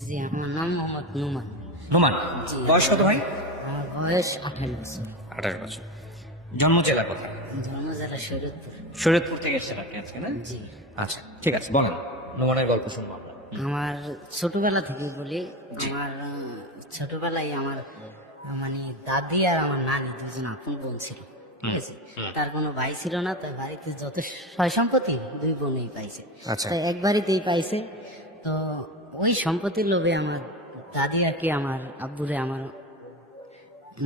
জি, আমার নাম মোহাম্মদ নুমান। নোমান, জি। বয়স কত ভাই? আমার বয়স 28 বছর। 28 বছর। জন্ম জেলা কোথায়? জন্ম জেলা শরীয়তপুর। শরীয়তপুর থেকে এসেছেন আপনি আজকে, না? জি। আচ্ছা, ঠিক আছে, বলেন, নোমানের গল্প শুনবো আমরা। আমার ছোটবেলা থেকে বলি, আমার ছোটবেলায় আমার মানে দাদি আর আমার নানি দুজন আপন বোন ছিল, ঠিক আছে। তার কোনো ভাই ছিল না, তাই বাড়িতে যত সয় সম্পত্তি দুই বোনেই পাইছে। আচ্ছা। তো এক বাড়িতেই পাইছে। তো ওই সম্পত্তির লোভে আমার দাদি আর কি আমার আব্বুরে আমার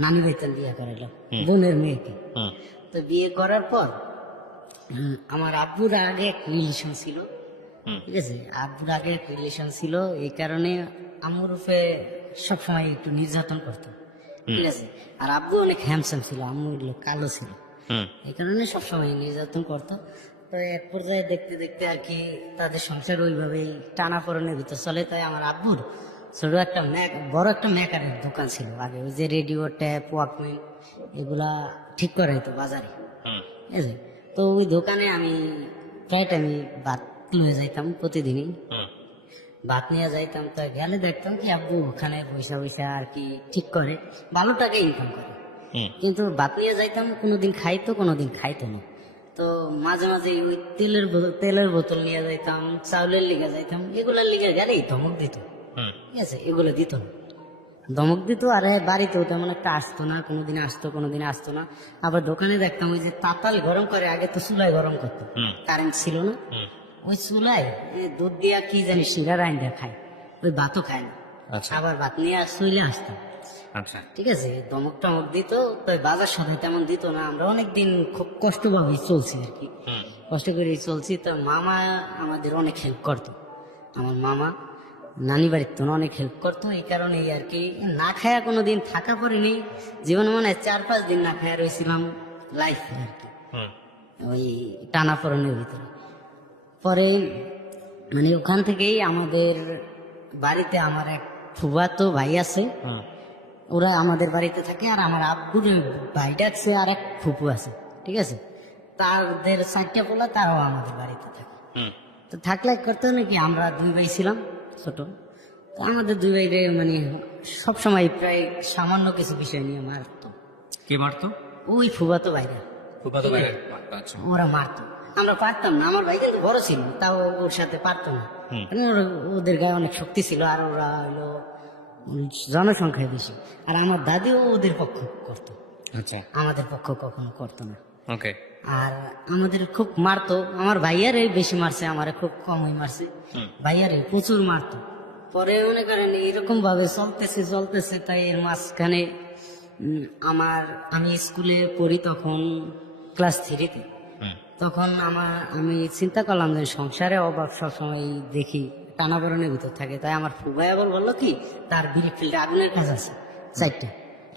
নানি বেতন বিয়ে করাইল বোনের মেয়েকে। তো বিয়ে করার পর আমার আব্বুর আগে এক রিলেশন ছিল, ঠিক আছে। আব্বুর আগে এক রিলেশন ছিল, এই কারণে আম্মুর উপরে সবসময় একটু নির্যাতন করতো, ঠিক আছে। আর আব্বু অনেক হ্যান্ডসাম ছিল, আম্মু হলো কালো ছিল, এই কারণে সবসময় নির্যাতন করতো। তো এক পর্যায়ে দেখতে দেখতে আর কি তাদের সংসার ওইভাবেই টানাপোড়েনের ভিতর চলে। তাই আমার আব্বুর ছোট একটা বড় একটা মেকারের দোকান ছিল আগে, ওই যে রেডিও, ট্যাপ, ওয়াকম্যান এগুলা ঠিক করাইতো বাজারে, ঠিক আছে। তো ওই দোকানে আমি প্রায় টাইমে ভাত নিয়ে যাইতাম, প্রতিদিনই ভাত নিয়ে যাইতাম। তো গেলে দেখতাম কি আব্বু ওখানে পয়সা পয়সা আর কি ঠিক করে, ভালো টাকা ইনকাম করে। কিন্তু ভাত নিয়ে যাইতাম, কোনোদিন খাইতো কোনোদিন খাইতো না। তো মাঝে মাঝে ওই তেলের বোতল নিয়ে যাইতাম, চাউলের লিগে যাইতাম, এগুলার লিগে গেলেই ধমক দিত, ঠিক আছে। এগুলো দিত না, ধমক দিত। আর বাড়িতেও তেমন একটা আসতো না, কোনোদিন আসতো কোনোদিন আসতো না। আবার দোকানে দেখতাম ওই যে তাতাল গরম করে, আগে তো চুলায় গরম করতো, কারেন্ট ছিল না, ওই চুলায় দুধ দিয়া কি জানি শিরা রাইন্দা খায়, ওই ভাতও খায় না। আচ্ছা। আবার ভাত নিয়ে চলে আসতাম, আচ্ছা। ঠিক আছে। ধমক টমক দিত, তো বাজার সদাই তেমন দিত না। আমরা অনেকদিন খুব কষ্টভাবেই চলছি আর কি, কষ্ট করে চলছি। তো মামা আমাদের অনেক হেল্প করতো, আমার মামা নানি বাড়ির তো অনেক হেল্প করতো। এই কারণে আর কি না খায়া কোনোদিন থাকা পড়েনি জীবনে, মানে 4-5 দিন না খায়া রয়েছিলাম লাইফ আর কি, ওই টানাপোড়েনের ভিতরে। পরে মানে ওখান থেকেই আমাদের বাড়িতে আমার এক ফুফাতো ভাই আছে, ওরা আমাদের বাড়িতে থাকে। আর আমার আব্বুর ভাই ডাকছে আর এক ফুফু আছে, ঠিক আছে। তাদের 4টা পোলা, তারাও আমাদের বাড়িতে থাকে। তো থাকলে করতে নাকি আমরা 2 ভাই ছিলাম ছোট। তো আমাদের 2 ভাইরে মানে সবসময় প্রায় সামান্য কিছু বিষয় নিয়ে মারতো। কে মারতো? ওই ফুফাতো ভাইরা, ফুফাতো ভাই মারতো। আচ্ছা। ওরা মারতো, আমরা পারতাম না। আমার ভাই কিন্তু বড় ছিল, তাও ওর সাথে পারতো না, কারণ ওদের গায়ে অনেক শক্তি ছিল। আর ওরা হলো জনসংখ্যায় বেশি। আর আমার দাদিও ওদের পক্ষ করতো, আচ্ছা। আমাদের পক্ষ কখনো করতো না। ওকে। আর আমাদের খুব মারতো। আমার ভাইয়ারে বেশি মারছে, আমারে খুব কমই মারছে। ভাইয়ারে প্রচুর মারতো। পরে মনে করেন এরকম ভাবে চলতেছে চলতেছে, তাই এর মাঝখানে আমি স্কুলে পড়ি তখন ক্লাস 3-তে। তখন আমি চিন্তা করলাম যে সংসারে অভাব সবসময় দেখি, টানাপোড়েনের ভিতর থাকে। তাই আমার ফুফাই আবার বললো কি তার বিড়ি ফিল্ডে আগুনের কাজ আছে 4টা,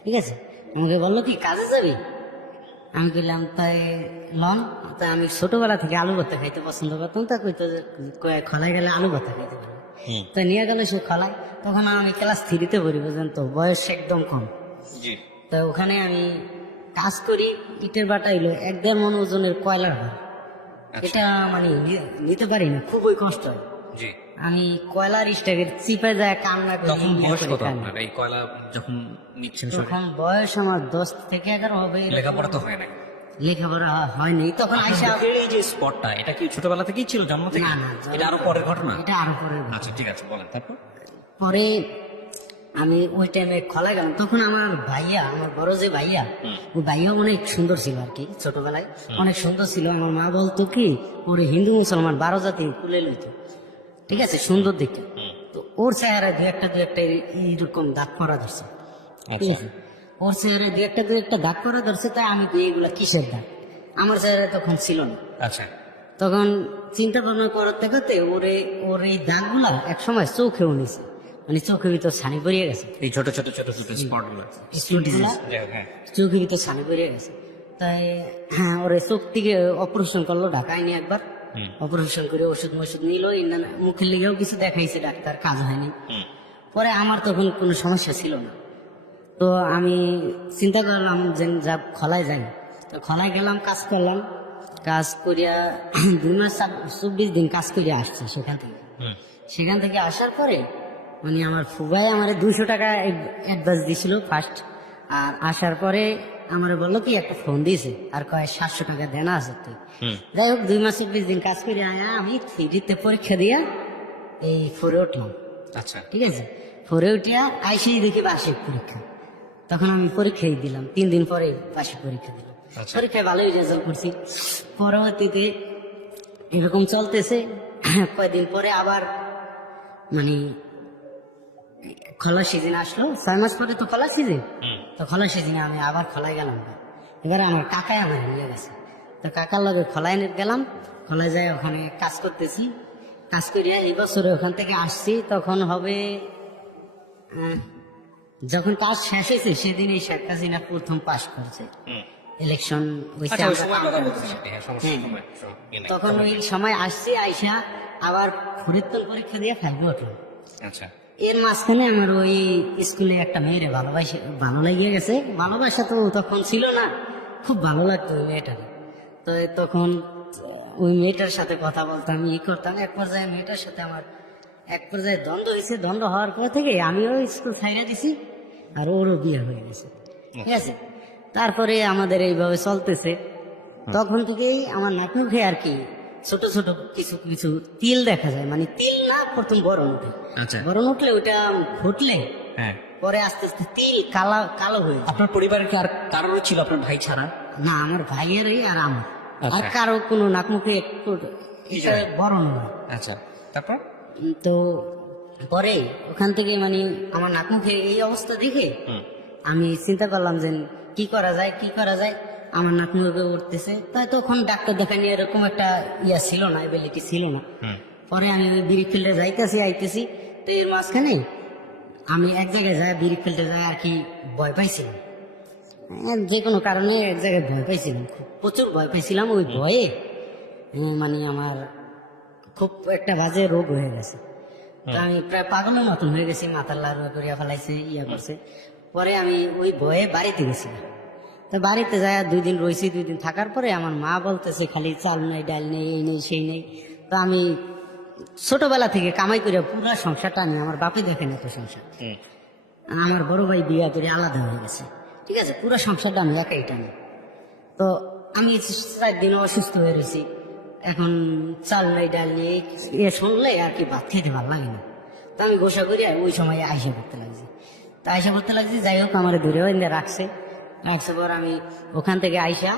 ঠিক আছে। আমাকে বললো কি কাজে যাবি, আমি বললাম তাই লন। তাই আমি ছোটবেলা থেকে আলু ভর্তা খাইতে পছন্দ করতাম, তা কইতো যে খোলায় গেলে আলু ভর্তা খাইতে পারবো। তো নিয়ে গেল সে খোলায়। তখন আমি ক্লাস 3-তে পড়ি, বুঝলেন তো, বয়স একদম কম। জি। তো ওখানে আমি কাজ করি, ইটের বাটা হইলো 1-1.5 মণ ওজনের কয়লার ঘর। এটা মানে নিতে পারি না, খুবই কষ্ট হয়। জি। আমি কয়লার স্টাকের চিপে যায় কান্না করি, তখন ইয়ে বয়স করে কত কান্না। আপনার এই কয়লা যখন নিচ্ছেন? তখন বয়স আমার 10 থেকে 11 হবে। লেখাপড়া তো হয় না। লেখাপড়া হয়নি তখন আইসা। এই যে স্পটটা, এটা কি ছোটবেলা থেকেই ছিল, জন্ম থেকে? না, না, এটা আরো পরের ঘটনা। এটা আরো পরে। আচ্ছা, ঠিক আছে, বলেন তারপর। পরে আমি ওই টাইমে খোলায় গেলাম। তখন আমার ভাইয়া, আমার বড় যে ভাইয়া, ওই ভাইয়া অনেক সুন্দর ছিল আর কি, ছোটবেলায় অনেক সুন্দর ছিল। আমার মা বলতো কি ওরে হিন্দু মুসলমান 12 জাতি কুলে লইতো, ঠিক আছে, সুন্দর দেখতে। তো ওর চেহারায় দু একটা এইরকম দাগ করা ধরছে, ঠিক আছে। ওর চেহারায় দু একটা দাগ করা ধরছে। তাই আমি কি এগুলা কিসের দাগ, আমার চেহারায় তখন ছিল না। আচ্ছা। তখন চিন্তা ভাবনা করতে করতে ওর এই দাগগুলা এক সময় চোখেও নিছে, মানে চোখের ভিতর ছানি পড়িয়ে গেছে। এই ছোট ছোট ছোট ছোট স্পট গুলো, হ্যাঁ, চোখের ভিতর ছানি পড়িয়ে গেছে। তাই হ্যাঁ, ওরে চোখ থেকে অপারেশন করলো, ঢাকায় নিয়ে একবার অপারেশন করে ওষুধ মষুধ নিল। মুখের লিগেও কিছু দেখাইছে ডাক্তার, কাজ হয়নি। পরে আমার তখন কোনো সমস্যা ছিল না। তো আমি চিন্তা করলাম যে যা খলায় যাই। তো খলায় গেলাম, কাজ করলাম, কাজ করিয়া 2 মাস 24 দিন কাজ করিয়া আসছে। সেখান থেকে আসার পরে মানে আমার ফুবাই আমার 200 টাকা অ্যাডভান্স দিছিল ফার্স্ট, আর আসার পরে আমার বললো কি একটা ফোন দিয়েছে আর কয় 700 টাকা দেনা আছে তুই। যাই হোক 2 মাস 21 দিন কাজ করে আয়া আমি 3D-তে পরীক্ষা দিয়া এই 4-এ উঠলাম। আচ্ছা ঠিক আছে, 4-এ উঠিয়া আইসেই দেখি বার্ষিক পরীক্ষা। তখন আমি পরীক্ষাই দিলাম, 3 দিন পরে বার্ষিক পরীক্ষা দিলাম। আচ্ছা। পরীক্ষায় ভালোই রেজাল্ট করছি। পরবর্তীতে এরকম চলতেছে, কয়েকদিন পরে আবার মানে খোলা সিজন আসলো, 6 মাস পরে তো খোলা সিজন। তো খোলা সিজনে আমি আবার খোলায় গেলাম। এবারে আমার কাকাই আমার নিয়ে গেছে, তো কাকার লগে খোলায় গেলাম। খোলায় যাই ওখানে কাজ করতেছি, কাজ করিয়া এই বছরে ওখান থেকে আসছি। তখন হবে যখন কাজ শেষ হয়েছে সেদিন এই শেখ হাসিনা প্রথম পাশ করছে, ইলেকশন হয়েছে। আচ্ছা, ওই সময় কথা বলতেছি। হ্যাঁ, সমস্যা হ্যাঁ। সময় ইয়ে নাই। তখন ওই সময় আসছি, আইসা আবার ফরিদপুর পরীক্ষা দিয়ে 5-এ উঠলাম। আচ্ছা এর মাঝখানে আমার ওই স্কুলে একটা মেয়েরে ভালো লাগিয়ে গেছে। ভালোবাসা তো তখন ছিল না, খুব ভালো লাগতো ওই মেয়েটাকে। তো তখন ওই মেয়েটার সাথে কথা বলতাম, ই করতাম। এক পর্যায়ে মেয়েটার সাথে আমার দ্বন্দ্ব হয়েছে। দ্বন্দ্ব হওয়ার পর থেকে আমিও স্কুল ছাইড়া দিছি, আর ওরও বিয়ে হয়ে গেছে। ঠিক আছে, তারপরে আমাদের এইভাবে চলতেছে। তখন থেকেই আমার নাক মুখে আর কি ছোট ছোট কিছু কিছু তিল দেখা যায়, মানে তিল না, প্রথম বরণ উঠে। আচ্ছা বরণ উঠলে ওইটা ফুটলে হ্যাঁ। পরে আস্তে আস্তে তিল কালো হয়ে যায়। আপনার পরিবারের কি আর কারোর ছিল আপনার ভাই ছাড়া? না, আমার ভাইয়েরই আর আমার, আচ্ছা। আর কারো কোনো নাক মুখে একটু এটা বরণ হয়। আচ্ছা তারপর তো পরে ওখান থেকে মানে আমার নাক মুখে এই অবস্থা দেখে আমি চিন্তা করলাম যে কি করা যায়। আমার নাক মুখে উঠতেছে, তাই তখন ডাক্তার দেখানি এরকম একটা ইয়া ছিল না, এবিলিটি ছিল না। পরে আমি ওই বিড়ি ফিল্ডে আইতেছি। তো এর মাঝখানে আমি এক জায়গায় যাই, বিড়ি ফিল্ডে যাই আর কি ভয় পাইছিলাম। যে কোনো কারণে এক জায়গায় ভয় পাইছিলাম, প্রচুর ভয় পাইছিলাম। ওই ভয়ে মানে আমার খুব একটা বাজে রোগ হয়ে গেছে। তো আমি প্রায় পাগলের মতন হয়ে গেছি, মাথার লাড়ুয়া করিয়া ফেলাইছে, ইয়া করছে। পরে আমি ওই ভয়ে বাড়িতে গেছিলাম। তো বাড়িতে যায় 2 দিন রয়েছি। 2 দিন থাকার পরে আমার মা বলতেছে খালি চাল নেই, ডাল নেই, এই নেই, সেই নেই। তো আমি ছোটবেলা থেকে কামাই করে পুরো সংসারটা আমি, আমার বাপে দেখেন এত সংসার। আমার বড় ভাই বিয়া করে আলাদা হয়ে গেছে। ঠিক আছে, পুরো সংসারটা আমি একাই টানি। তো আমি 4 দিন অসুস্থ হয়ে রয়েছি। এখন চাল নেই, ডাল নেই, এ শুনলে আর কি ভাত খেতে ভালো লাগে না। তো আমি গোসা করি ওই সময় আইসা করতে লাগছি। যাই হোক আমার দূরেও রাখছে পর আমি ওখান থেকে আইসা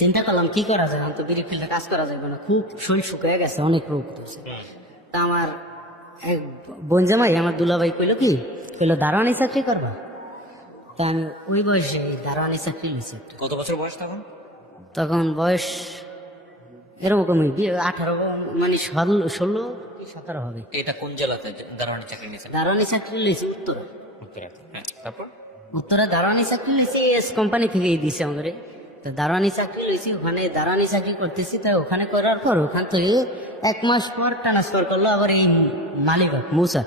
চিন্তা করলাম কি করা যায়, আমি তো বিড়ি ফিল্ডে কাজ করা যাবে না, খুব শরীর শুকিয়ে গেছে, অনেক রোগ ধরছে। তা আমার এক বোন জামাই আমার দুলাভাই কইলো দারোয়ানি চাকরি করবা। তা আমি ওই বয়সে দারোয়ানি চাকরি লইছি। কত বছর বয়স তখন? তখন বয়স এরকম 18, মানে 16 কি 17 হবে। এটা কোন জেলাতে দারোয়ানি চাকরি নিয়েছেন? দারোয়ানি চাকরি লইছি উত্তরা। হ্যাঁ, তারপর উত্তরা দারোয়ানি চাকরি লইছি, এস কোম্পানি থেকেই দিছে আমাদের। তো দারোয়ানি চাকরি লইছি, ওখানে দারোয়ানি চাকরি করতেছি। তো ওখানে করার পর ওখান থেকে 1 মাস পর ট্রান্সফার করলো আবার এই মালিবাগ মৌসা।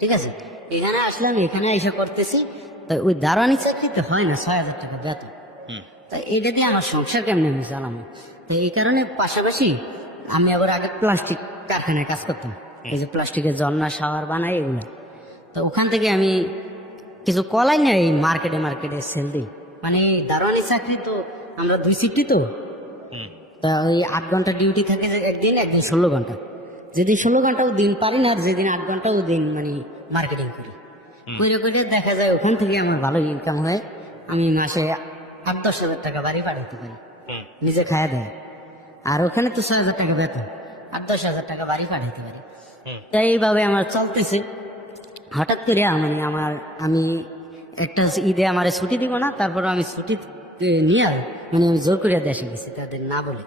ঠিক আছে, এখানে আসলাম, এখানে এসে করতেছি। তো ওই দারোয়ানি চাকরিতে হয় না 6,000 টাকা বেতন। তা এটা দিয়ে আমার সংসার কেমনে আমি চালাম। তো এই কারণে পাশাপাশি আমি আবার আগে প্লাস্টিক কারখানায় কাজ করতাম, এই যে প্লাস্টিকের জন্না শাওয়ার বানাই এগুলো। তো ওখান থেকে আমি কিছু কলাই না এই মার্কেটে সেল দিই। মানে দারোয়ানি চাকরি তো আমরা 2 শিফটই তো। তা ওই 8 ঘন্টা ডিউটি থাকে, যে একদিন 16 ঘন্টা। যেদিন 16 ঘন্টাও দিন পারি না, আর যেদিন 8 ঘন্টাও দিন মানে মার্কেটিং করি। করে দেখা যায় ওখান থেকে আমার ভালো ইনকাম হয়। আমি মাসে 8-10 হাজার টাকা বাড়ি পাঠাতে পারি, নিজে খায়া দেয়। আর ওখানে তো 6,000 টাকা বেতন, 8-10 হাজার টাকা বাড়ি পাঠাতে পারি। তাই এইভাবে আমার চলতেছে। হঠাৎ করে আমি একটা ঈদে আমার ছুটি দিব না, তারপর আমি ছুটি নিয়ে মানে আমি জোর করে দেশে গেছি, তাদের না বলে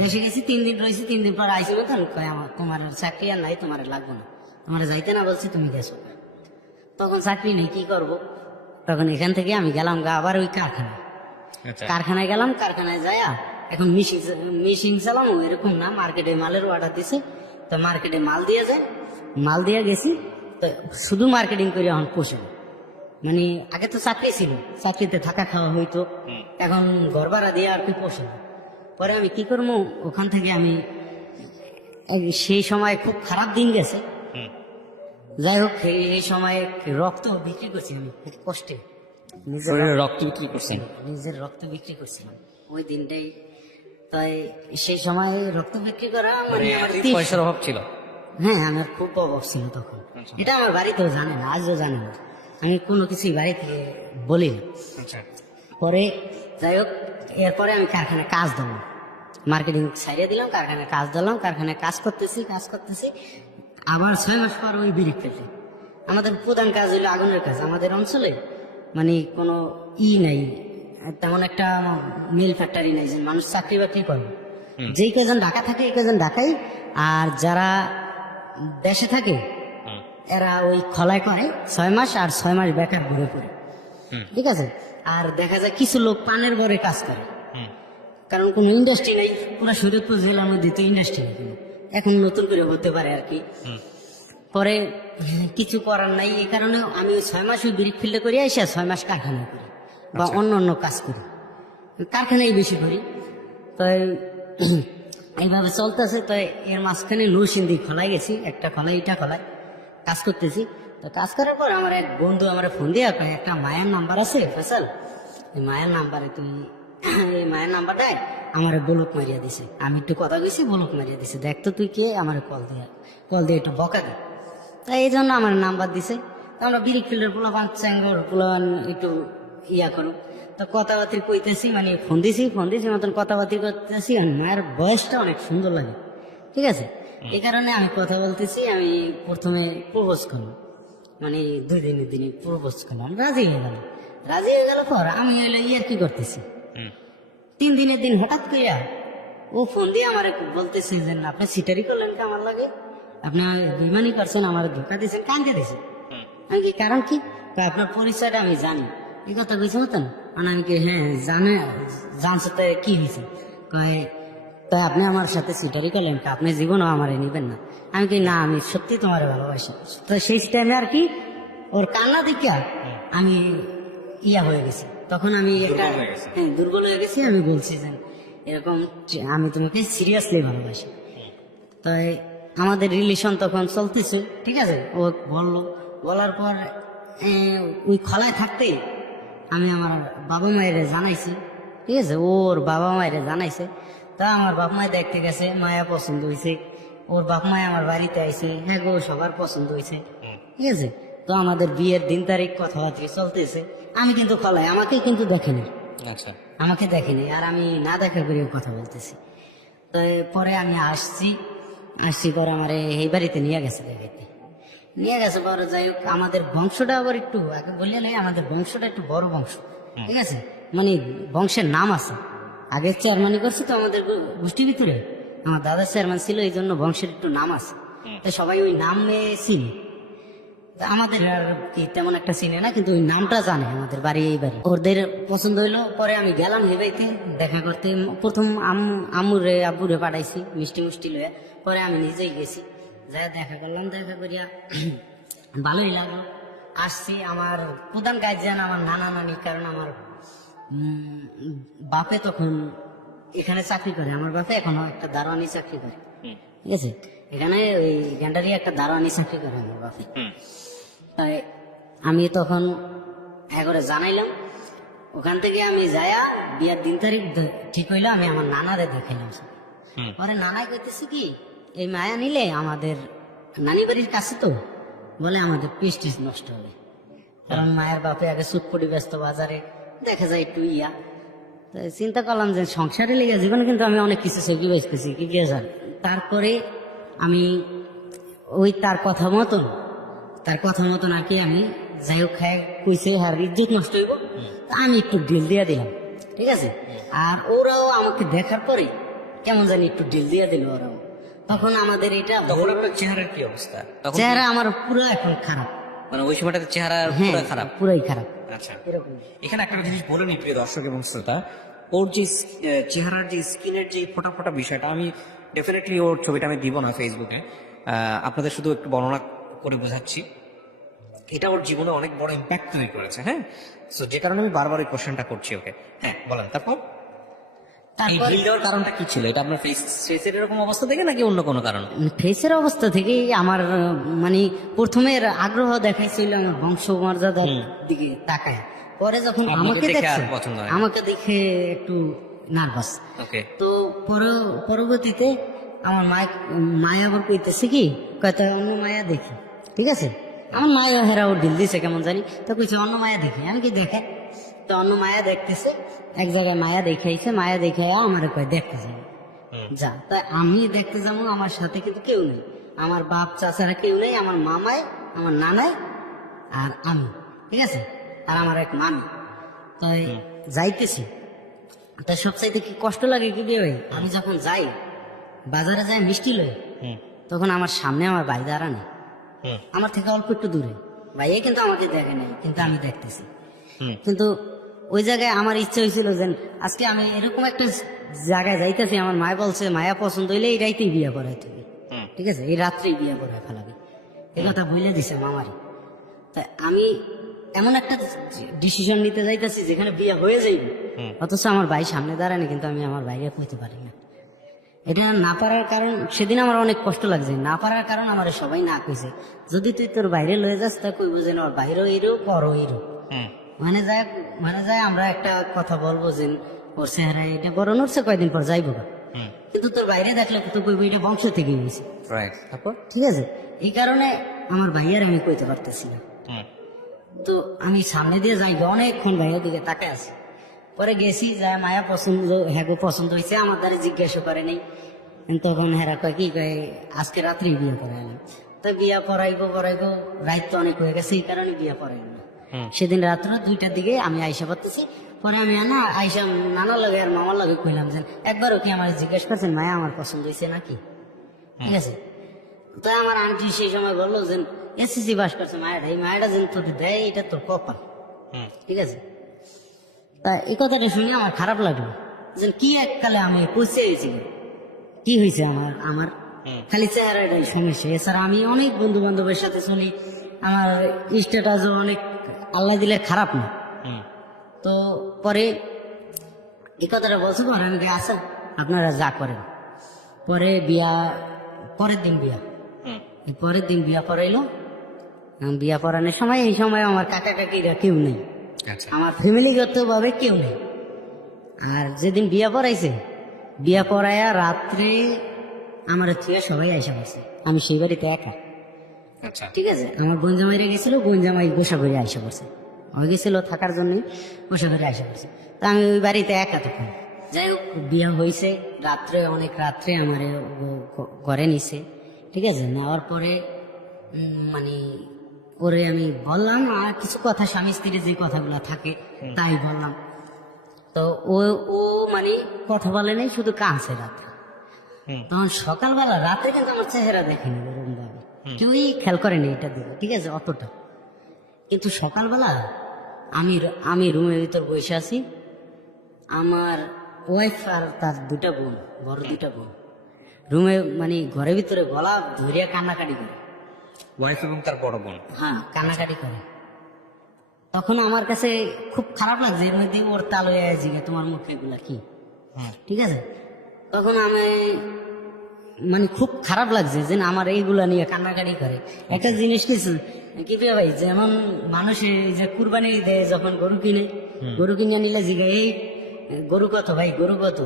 দেশে গেছি। 3 দিন রয়েছি, 3 দিন পর আইসি বেতন কয় তোমার চাকরি আর নাই, তোমার লাগবে না, তোমার যাইতে না বলছি, তুমি গেছো। তখন চাকরি নেই, কি করব। তখন এখান থেকে আমি গেলাম আবার ওই কারখানায় গেলাম। কারখানায় যাইয়া এখন মেশিন চালাম, এরকম না, মার্কেটে মালের অর্ডার দিছে। তো মার্কেটে মাল দিয়ে গেছি। তো শুধু মার্কেটিং করে এখন পোষে না। মানে আগে তো চাকরি ছিল, চাকরিতে থাকা খাওয়া হইতো, এখন ঘর ভাড়া দিয়ে আর কি পোষে না। পরে আমি কি করবো, ওখান থেকে আমি সেই সময় খুব খারাপ দিন গেছে। যাই হোক এই সময় রক্ত বিক্রি করছি আমি খুব কষ্টে, নিজের শরীরে রক্ত বিক্রি করছেন? নিজের রক্ত বিক্রি করছিলাম ওই দিনটাই। তাই সেই সময় রক্ত বিক্রি করা মানে আমার পয়সার অভাব ছিল? হ্যাঁ, আমার খুব অভাব ছিল তখন। এটা আমার বাড়িতেও জানে না, আজও জানে না, আমি কোনো কিছুই বাড়ি থেকে বলি না। আচ্ছা। পরে যাই হোক এরপরে আমি কারখানায় কাজ দিলাম, মার্কেটিং সাইডে দিলাম, কারখানায় কাজ দিলাম, কারখানায় কাজ করতেছি আবার 6 মাস পর ওই বিড়ি ফেলছি। আমাদের প্রধান কাজ হলো আগুনের কাজ। আমাদের অঞ্চলে মানে কোনো নাই, তেমন একটা মিল ফ্যাক্টরি নাই যে মানুষ চাকরি বাকরি করে। যেই কজন ঢাকা থাকে এই কজন ঢাকাই, আর যারা দেশে থাকে এরা ওই খলায় করে 6 মাস, আর 6 মাস বেকার ঘুরে পড়ে। ঠিক আছে। আর দেখা যায় কিছু লোক পানের ঘরে কাজ করে, কারণ কোনো ইন্ডাস্ট্রি নাই। পুরো শরীয়তপুর জেলার মধ্যে তো ইন্ডাস্ট্রি নেই, এখন নতুন করে হতে পারে আর কি। পরে কিছু করার নাই, এই কারণে আমি ওই 6 মাস ওই ব্রিক ফিল্ডে করে আসি, 6 মাস কারখানায় করি বা অন্য অন্য কাজ করি, কারখানায় বেশি করি। তো এইভাবে চলতেছে। তো এর মাঝখানে নৌসিন্দি খোলাই গেছি, একটা খোলাই এটা খোলাই কাজ করতেছি। তো কাজ করার পর আমার এক বন্ধু আমার ফোন দিয়ে একটা মায়ের নাম্বার আছে ফেসাল, এই মায়ের নাম্বারে তুই এই মায়ের নাম্বারটা আমার ব্লক মারিয়া দিছে। আমি একটু কথা কইছি, ব্লক মারিয়া দিছে, দেখ তো তুই কে, আমার কল দিয়ে একটু বকা দে। তাই এই জন্য আমার নাম্বার দিছে। তো আমরা বিরিক ফিল্ডের পোলাপান চ্যাঙ্গর পোলাপান একটু ইয়া করো, তো কথাবার্তি কইতেছি, মানে ফোন দিছি মতন কথাবার্তি করতেছি। আর মায়ের বয়সটা অনেক সুন্দর লাগে, ঠিক আছে। এই কারণে আমি কথা বলতেছি। আমি প্রথমে প্রপোজ করলাম, মানে 2 দিনের দিনে প্রপোজ করলাম, রাজি হয়ে গেল পর আমি হইলে ইয়ার কি করতেছি। 3 দিনের দিন হঠাৎ করিয়া ও ফোন দিয়ে আমার বলতেছে যে না, আপনি সিটারি করলেন কি আমার লাগে, আপনি বেইমানি করছেন, আমার ধোকা দিয়েছেন, কান্দে দিয়েছেন। আমি কি কারণ কি, আপনার পরিচয়টা আমি জানি, এই কথা কইছে মতন। মানে আমি কি হ্যাঁ জানছো তো কি হয়েছে, কয় তাই আপনি আমার সাথে সিটারি করলেন, আপনি জীবনও আমার নিবেন না। আমি কি না, আমি সত্যি তোমার ভালোবাসি। তো সেই টাইমে আর কি ওর কান্না দেখিয়া আমি ইয়া হয়ে গেছি, তখন আমি একটা দুর্বল হয়ে গেছি। আমি বলছি যে এরকম আমি তোমাকে সিরিয়াসলি ভালোবাসি। তাই আমাদের রিলেশন তখন চলতেছে, ঠিক আছে। ও বলার পর ওই খলায় থাকতে আমি আমার বাবা মায়ের জানাইছি, ঠিক আছে। ওর বাবা মায়ের জানাইছে। তা আমার বাপ মায় দেখতে গেছে, মায়া পছন্দ হয়েছে, ওর বাপ মায় আমার বাড়িতে আইছে, হ্যাঁ গো সবার পছন্দ হয়েছে, ঠিক আছে। তো আমাদের বিয়ের দিন তারিখ কথাবার্তা চলতেছে। আমি কিন্তু খলায়, আমাকে কিন্তু দেখেনি। আচ্ছা। আমাকে দেখেনি, আর আমি না দেখা করেও কথা বলতেছি। তো পরে আমি আসছি পরে আমার এই বাড়িতে নিয়ে গেছে পরে। যাই হোক আমাদের বংশটা আবার একটু আগে বললে নাই, আমাদের বংশটা একটু বড় বংশ, ঠিক আছে। মানে বংশের নাম আছে, আগে চেয়ারম্যানই করছে তো আমাদের গোষ্ঠীর ভিতরে, আমার দাদা চেয়ারম্যান ছিল, এই জন্য বংশের একটু নাম আছে। তাই সবাই ওই নামে চিনি। আমাদের আর কি তেমন একটা চিনে না, কিন্তু ওই নামটা জানে, আমাদের বাড়ি এই বাড়ি। ওদের পছন্দ হইলো, পরে আমি গেলাম হেবাইতে দেখা করতে। প্রথম আব্বুরে পাঠাইছি মিষ্টি লয়ে, পরে আমি নিজেই গেছি, যাই দেখা করলাম। দেখা করিয়া ভালোই লাগলো। আসছি, আমার প্রধান গার্জিয়ান আমার নানা নানি, কারণ আমার বাপে তখন এখানে চাকরি করে, আমার বাপে এখনো একটা দারোয়ানি চাকরি করে, ঠিক আছে। এখানে ওই গ্যান্ডারি একটা দারোয়ানি চাকরি করে আমার বাপে। তাই আমি তখন করে জানাইলাম, ওখান থেকে আমি যায়া বিয়ার দিন তারিখ ঠিক হইলো, আমি আমার নানারে দেখাইলাম। পরে নানাই কইতেছি কি, এই মায়া নিলে আমাদের নানি বাড়ির কাছে তো, বলে আমাদের প্রেস্টিজ নষ্ট হবে, কারণ মায়ের বাপে আগে চুটপটি ব্যস্ত বাজারে, দেখা যায় একটু ইয়া। তাই চিন্তা করলাম যে সংসারে লেগে জীবনে কিন্তু আমি অনেক কিছু সেগুলো বেসতেছি কি জান। তারপরে আমি ওই তার কথা মতন আর কি আমি যাই হোক খাই কইছে, আর ইজ্জত নষ্ট হইব, আমি একটু ডিল দিয়ে দিলাম, ঠিক আছে। আর ওরাও আমাকে দেখার পরে কেমন জানি একটু ডিল দিয়ে দিল ওরাও। তখন আমাদের এটা, তখন আপনার চেহারার কি অবস্থা? চেহারা আমার পুরো এখন খারাপ, মানে ওই সময়টাতে চেহারা পুরো খারাপ? পুরাই খারাপ। আচ্ছা, এরকম। এখানে একটা জিনিস বলে নি প্রিয় দর্শক এবং শ্রোতা, ওর যে চেহারার যে স্কিনের যে ফোটা ফোটা বিষয়টা, আমি ডেফিনেটলি ওর ছবিটা আমি দিব না ফেসবুকে, আপনাদের শুধু একটু বর্ণনা করে বোঝাচ্ছি। এটা ওর জীবনে অনেক বড় ইম্প্যাক্ট তৈরি করেছে, হ্যাঁ। সো যে কারণে আমি বারবার এই কোশ্চেনটা করছি ওকে। হ্যাঁ বলেন, তারপর? এই তারপর ঢিল দেওয়ার কারণটা কি ছিল? এটা আপনার ফেসের এরকম অবস্থা থেকে নাকি অন্য কোনো কারণ? ফেসের অবস্থা থেকেই আমার মানে প্রথমে আগ্রহ দেখাইছিল আমার বংশমর্যাদার দিকে তাকায়, পরে যখন আপনাকে আমাকে দেখে আর দেখছে পছন্দ হয় না। আমাকে দেখে একটু নার্ভাস। ওকে। তো পরবর্তীতে আমার মায়া আবার কইতেছে কি কয়টা অন্য মায়া দেখি, ঠিক আছে, আমার মায়া হেরাও ঢিল দিছে কেমন জানি, তো কইছে অন্য মায়া দেখি, আমি কি দেখে, তো অন্য মায়া দেখতেছে, এক জায়গায় মায়া দেখাইছে, মায়া দেখাইয়া আমার কয় দেখতে যাই যা, তাই আমি দেখতে যাবো, আমার সাথে কিন্তু কেউ নেই, আমার বাপ চাচারা কেউ নেই, আমার মামায়, আমার নানায় আর আমি, ঠিক আছে, আর আমার এক মামি, তাই যাইতেছি। তাই সবচাইতে কি কষ্ট লাগে কি দিয়ে ভাই, আমি যখন যাই বাজারে যাই মিষ্টি লই, তখন আমার সামনে আমার ভাই দাঁড়ানো, আমার থেকে অল্প একটু দূরে, ভাইয়া কিন্তু আমাকে দেখে নাই, কিন্তু আমি দেখতেছি। কিন্তু ওই জায়গায় আমার ইচ্ছে হয়েছিল যে আজকে আমি এরকম একটা জায়গায় যাইতেছি, আমার মায় বলছে মায়া পছন্দ হইলে এই রাইতেই বিয়ে করাই তুমি, ঠিক আছে, এই রাত্রেই বিয়ে করাই ফেলাবি, এই কথা বলে দিছে মামারি। তাই আমি এমন একটা ডিসিশন নিতে যাইতেছি যেখানে বিয়ে হয়ে যাইবে, অথচ আমার ভাই সামনে দাঁড়ানি, কিন্তু আমি আমার ভাইকে কইতে পারি না। এটা না পারার কারণ, সেদিন আমার অনেক কষ্ট লাগছে, না পারার কারণ আমার সবাই না কইছে, যদি তুই তোর বাইরে লয়ে যাস তা কইব যে ওর বাইরেও এরো বড় এরো, মানে যায় আমরা একটা কথা বলবো যে ওর চেহারা এটা বড় নড়ছে, কয়দিন পর যাইবো গা। কিন্তু তোর বাইরে দেখলে তো কইব এটা বংশ থেকে গেছে, রাইট। তারপর? ঠিক আছে, এই কারণে আমার ভাইয়ার আমি কইতে পারতেছি না। তো আমি সামনে দিয়ে যাই, অনেকক্ষণ ভাইয়ের দিকে তাকে আছি, পরে গেছি, যায় মায়া পছন্দ, হ্যাঁ পছন্দ হয়েছে, আমার দ্বারা জিজ্ঞাসা করে নেই, তখন হেরা কয় কি কয় আজকে রাত্রি বিয়ে করাইলাম, তো বিয়া পড়াইবো রাত তো অনেক হয়ে গেছে, এই কারণে বিয়া পড়াইবো না। সেদিন রাত্র 2টার দিকে আমি আইসা পারতেছি, পরে আমি না আইসা নানার লাগে আর মামার লাগে কইলাম যে একবারও কি আমার জিজ্ঞেস করছেন মায়া আমার পছন্দ হয়েছে নাকি, ঠিক আছে। তো আমার আন্টি সেই সময় বললো যে এসএসসি পাস করছে মায়াটা, এই মায়াটা যেন তোকে দেয় এটা তোর কপাল, ঠিক আছে। তা এই কথাটা শুনে আমার খারাপ লাগলো যে কি এককালে আমি পৌঁছে গেছি, কি হয়েছে আমার খালি চেহারাটাই সমস্যা, এছাড়া আমি অনেক বন্ধু বান্ধবের সাথে চলি, আমার স্ট্যাটাসও অনেক আল্লাহ দিলে খারাপ না। তো পরে এই কথাটা বলছো, পরে আমি আচ্ছা আপনারা যা করেন। পরে পরের দিন বিয়া পড়াইলো, বিয়া পড়ানোর সময় এই সময় আমার কাকা কাকিরা কেউ নেই, আমার ফ্যামিলিগত ভাবে কেউ নেই। আর যেদিন বিয়া পড়াইছে, বিয়া পড়াইয়া রাত্রে আমার থেকে সবাই আইসা পড়ছে, আমি সেই বাড়িতে একা, ঠিক আছে। আমার বোন জামাইরা গেছিল, বোন জামাই গোসা করে আইসা পড়ছে, হয়ে গেছিল থাকার জন্য গোসা করে আইসা পড়ছে, তা আমি ওই বাড়িতে একা তখন। যাই হোক বিয়া হয়েছে, অনেক রাত্রে আমার ঘরে নিছে, ঠিক আছে। নেওয়ার পরে মানে ওরে আমি বললাম আর কিছু কথা, স্বামী স্ত্রীর যে কথাগুলো থাকে তাই বললাম। তো ও মানে কথা বলে নাই, শুধু কাঁদছে রাতে। তখন সকালবেলা, রাতে কিন্তু আমার চেহারা দেখেনি ওরকম ভাবে, কেউই খেয়াল করেনি এটা দিকে, ঠিক আছে, অতটা। কিন্তু সকালবেলা আমি রুমের ভিতর বসে আছি, আমার ওয়াইফ আর তার 2টা বোন, বড় 2টা বোন রুমে মানে ঘরের ভিতরে গলা ধরিয়া কান্নাকাটি করে, ওয়াইফ এবং তার বড় বোন, হ্যাঁ কান্নাকাটি করে। তখন আমার কাছে খুব খারাপ লাগছে, এর মধ্যে ওর তাল হয়ে আছে তোমার মুখে এগুলা কি, ঠিক আছে। তখন আমি মানে খুব খারাপ লাগছে যে আমার এইগুলা নিয়ে কান্নাকাটি করে। একটা জিনিস কি ভাই, যেমন মানুষে যে কুরবানি দেয় যখন গরু কিনে নিলে জিগে এই গরু কত ভাই, গরু কত,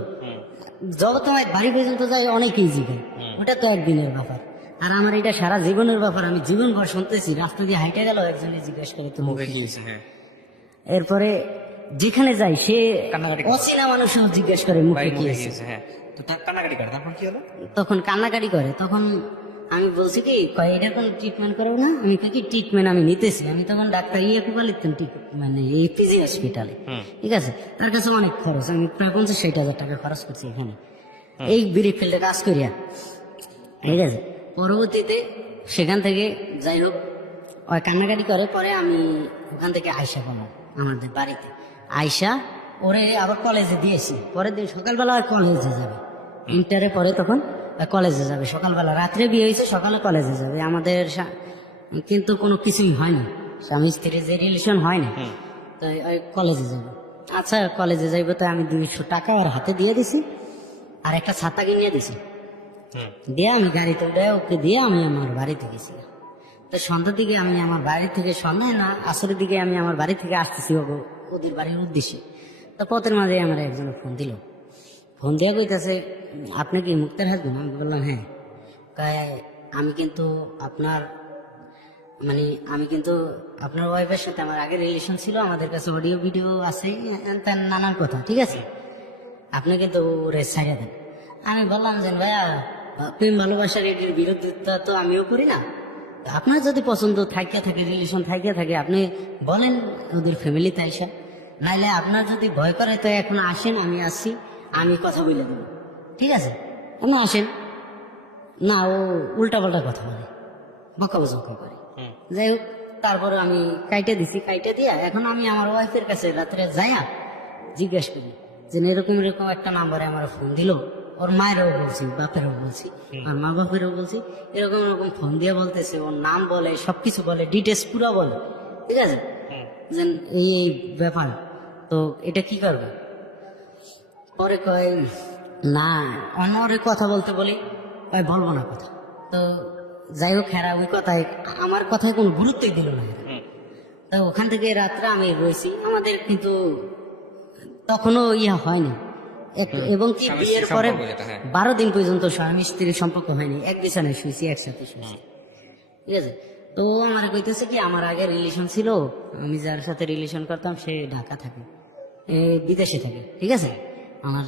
যত তোমার বাড়ি পর্যন্ত যায় অনেকেই জিগায়, ওটা তো একদিনের ব্যাপার। আর আমার এটা সারা জীবনের ব্যাপার, আমি জীবনভর শুনতেছি, রাস্তা দিয়ে হাইটে গেল একজনে জিজ্ঞাসা করে তো মুখে কি হয়েছে। এরপরে যেখানে যাই সে অচেনা মানুষও জিজ্ঞেস করে মুখে কি হয়েছে, তখন কান্নাকাটি করে। তখন আমি বলছি কি কয় এটা কোনো ট্রিটমেন্ট করবো না, আমি কি ট্রিটমেন্ট আমি নিতেছি, আমি তখন ডাক্তার কুকা লিখতাম মানে এই পিজি হসপিটালে, ঠিক আছে। তার কাছে অনেক খরচ, আমি প্রায় 50-60 হাজার টাকা খরচ করছি এখানে এই বিড়ি ফিল্ডে কাজ করিয়া, ঠিক আছে। পরবর্তীতে সেখান থেকে যাই হোক ওই কান্নাকাটি করে, পরে আমি ওখান থেকে আয়সা করলাম আমাদের বাড়িতে, আয়সা ওরে আবার কলেজে দিয়েছি। পরের দিন সকালবেলা আর কলেজে যাবে, ইন্টারে পরে তখন কলেজে যাবে সকালবেলা, রাত্রে বিয়ে হয়েছে, সকালে কলেজে যাবে। আমাদের কিন্তু কোনো কিছুই হয়নি, স্বামী স্ত্রীর যে রিলেশন হয় না, তো কলেজে যাবে। আচ্ছা কলেজে যাইবো, তো আমি 200 টাকা ওর হাতে দিয়ে দিছি আর একটা ছাতা কিনিয়ে দিছি। দিয়ে আমি গাড়িতে উঠে ওকে দিয়ে আমি আমার বাড়িতে গেছি। তো সন্ধ্যার দিকে আমি আমার বাড়ি থেকে, সন্ধ্যায় না আসরের দিকে আমি আমার বাড়ি থেকে আসতেছি ওদের বাড়ির উদ্দেশ্যে। তো পথের মাঝে আমার একজন ফোন দিল, ফোন দিয়ে কইতাছে আপনি কি মুক্তার হাসবেন? আমি বললাম হ্যাঁ। কয় আমি কিন্তু আপনার ওয়াইফের সাথে আমার আগে রিলেশন ছিল, আমাদের কাছে অডিও ভিডিও আছে, তার নানান কথা, ঠিক আছে, আপনি কিন্তু ওরে ছাড়িয়ে দেন। আমি বললাম যে ভাইয়া প্রেম ভালোবাসার এটির বিরোধিতা তো আমিও করি না, আপনার যদি পছন্দ থাকিয়া থাকে, রিলেশন থাকিয়া থাকে, আপনি বলেন ওদের ফ্যামিলিতে আইসা, নাইলে আপনার যদি ভয় করে তো এখন আসেন, আমি আসছি, আমি কথা বলে দেবো, ঠিক আছে, আপনি আসেন। না, ও উল্টাপাল্টা কথা বলে, বকাবকা করে। যাই হোক, তারপরে আমি কাইটে দিছি, কাইটে দিয়া এখন আমি আমার ওয়াইফের কাছে রাত্রে যাইয়া জিজ্ঞেস করি যে এরকম এরকম একটা নাম্বারে আমার ফোন দিল, ওর মায়েরও বলছি, বাপেরও বলছি, আর মা বাপেরও বলছি, এরকম এরকম ফোন দিয়ে বলতেছে, ওর নাম বলে, সবকিছু বলে, ডিটেলস পুরো বলে, ঠিক আছে, যে এই এই ব্যাপার, তো এটা কি করবে? পরে কয় না, অন্য কথা বলতে বলি, কয় বলবো না কথা। তো যাই হোক, হেরা ওই কথায় আমার কথায় কোনো গুরুত্বই দিল না। তো ওখান থেকে রাত্রে আমি রয়েছি, আমাদের কিন্তু তখনও ইয়া হয়নি, এবং কি স্বামী বিয়ের স্ত্রীর পরে সম্পর্ক যেটা, হ্যাঁ। 12 দিন পর্যন্ত স্বামী স্ত্রীর সম্পর্ক হয়নি, এক বিছানায় শুয়েছি, একসাথে শুয়েছি, ঠিক আছে। তো ও আমার কইতেছে কি আমার আগে রিলেশন ছিল, আমি যার সাথে রিলেশন করতাম সে ঢাকা থাকে, বিদেশে থাকে, ঠিক আছে, আমার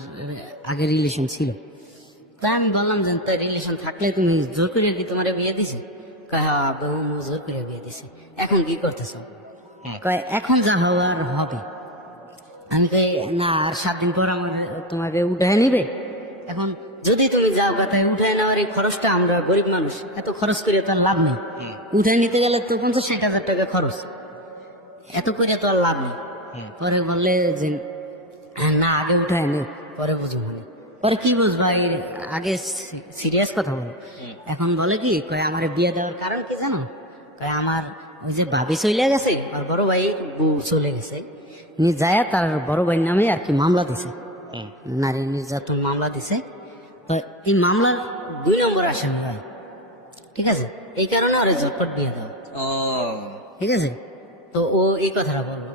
আগে রিলেশন ছিল। তাই আমি বললাম যে তাই রিলেশন থাকলে তুমি জোর করে কি তোমার বিয়ে দিছে? কয় হ্যাঁ বহু জোর করে বিয়ে দিছে, এখন কি করতেছ? কয় এখন যা হওয়ার হবে। আমি কই না, আর 7 দিন পর আমার তোমাকে উঠায় নিবে, এখন যদি তুমি যাও কথায় উঠায় নেওয়ার এই খরচটা, আমরা গরিব মানুষ, এত খরচ করে তো আর লাভ নেই, উঠায় নিতে গেলে তো 50-60 হাজার টাকা খরচ, এত করে তো আর লাভ নেই। পরে বললে যে না আগে উঠায় নে, পরে বুঝবো না। পরে কি বুঝবা, আগে সিরিয়াস কথা বলো। এখন বলে কি, কয় আমার বিয়ে দেওয়ার কারণ কি জানো? কয় আমার ওই যে ভাবি চলে গেছে, আর বড় ভাই বউ চলে গেছে, যায় তার বড় ভাইয়ের নামে আর কি মামলা দিছে, নারী নির্যাতন মামলা দিছে। তো এই মামলার 2 নম্বর আসামি হয়, ঠিক আছে, এই কারণে ওরা ঝটপট বিয়ে দেওয়া, ঠিক আছে। তো ও এই কথাটা বললো,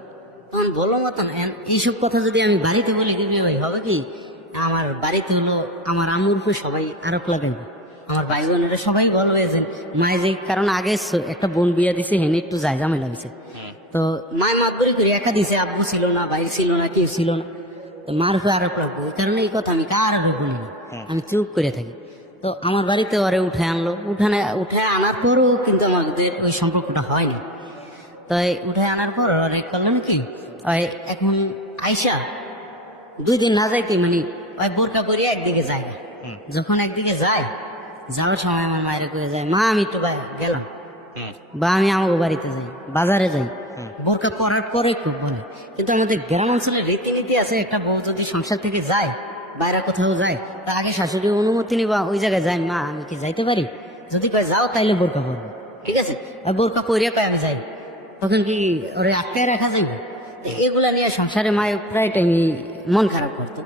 তখন বলো মতন এইসব কথা যদি আমি বাড়িতে বলি দিবি ভাই, হবে কি, আমার বাড়িতে হলো আমার আম্মুর উপরে সবাই আরোপ লাগাইবে, আমার ভাই বোনেরা সবাই বলবে যে মায়ে যে কারণ আগে একটা বোন বিয়ে দিছে, হেনে একটু যায় ঝামেলা হয়েছে, তো মায় মাতবরি করে একা দিছে, আব্বু ছিল না, ভাই ছিল না, কেউ ছিল না, তো মার উপরে আরোপ রাখবো, এই কারণে এই কথা আমি কার বলি না, আমি চুপ করে থাকি। তো আমার বাড়িতে ওরে উঠে আনলো, উঠে আনার পরও কিন্তু আমাদের ওই সম্পর্কটা হয়নি। তাই উঠে আনার পর ওরে করলেন কি, ওই এখন আইসা 2 দিন না যাইতে মানে ওই বোরকা করিয়া একদিকে যায় না, যখন একদিকে যায়, যাওয়ার সময় আমার মায়ের করে যায়, মা আমি একটু গেলাম, বা আমি আমাকে বাড়িতে যাই, বাজারে যাই, বোরকা পরার পরে খুব বলে। কিন্তু আমাদের গ্রাম অঞ্চলের রীতিনীতি আছে, একটা বউ যদি সংসার থেকে যায়, বাইরে কোথাও যায়, তা আগে শাশুড়ি অনুমতি নিবা, ওই জায়গায় যায়, মা আমি কি যাইতে পারি? যদি কয় যাও তাইলে বোরকা পরবো, ঠিক আছে, আর বোরকা পরিয়া কয় আমি যাই, তখন কি ওরে আটকায় রাখা যাইবে? এগুলা নিয়ে সংসারে মায়ে প্রায় টাইমই মন খারাপ করতো।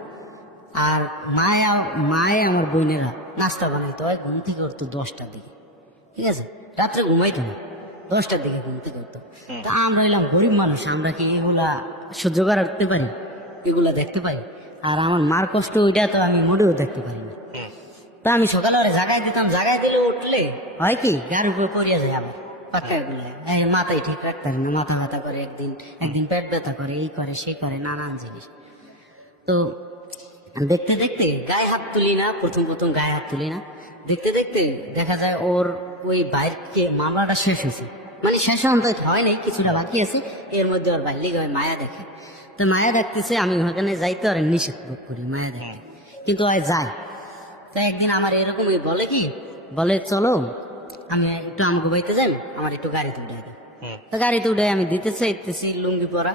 আর মায়ে আমার বোনেরা নাস্তা বানাইতো, হয় ঘুম থেকে করতো 10টার দিকে, ঠিক আছে, রাত্রে ঘুমাইতো না, 10টার দিকে ঘুম থেকে করতো। তা আমরা এলাম গরিব মানুষ, আমরা কি এগুলা সহ্য করতে পারি, এগুলা দেখতে পারি? আর আমার মার কষ্ট ওইটা তো আমি মোটেও দেখতে পারি না। তা আমি সকালে ওরে জাগাই দিতাম, জাগাই দিলে উঠলে হয় কি গাড়ির উপর পড়িয়া যায়, আবার পাক্কায় গুলায়, মাথায় ঠিক রাখতে পারি না, মাথা ব্যথা করে, একদিন পেট ব্যথা করে, এই করে সে করে, নানান জিনিস। তো দেখতে দেখতে গায়ে হাত তুলি না, প্রথম গায়ে হাত তুলি না, দেখতে দেখতে দেখা যায় ওর ওই বাইরকে মামলাটা শেষ হয়েছে, মানে শেষ অন্তত হয় নাই, কিছুটা বাকি আছে, এর মধ্যে ওর বাইর লিগে মায়া দেখে। তো মায়া দেখতেছে, আমি ওখানে যাইতে আর নিষেধ করি মায়া দেখতে, কিন্তু আর যায়। তো একদিন আমার এরকম বলে কি, বলে চলো আমি একটু আমাকে বইতে যাই, আমার একটু গাড়িতে উঠে দিই। তো গাড়িতে উঠে আমি দিতে চাইতেছি লুঙ্গি পরা,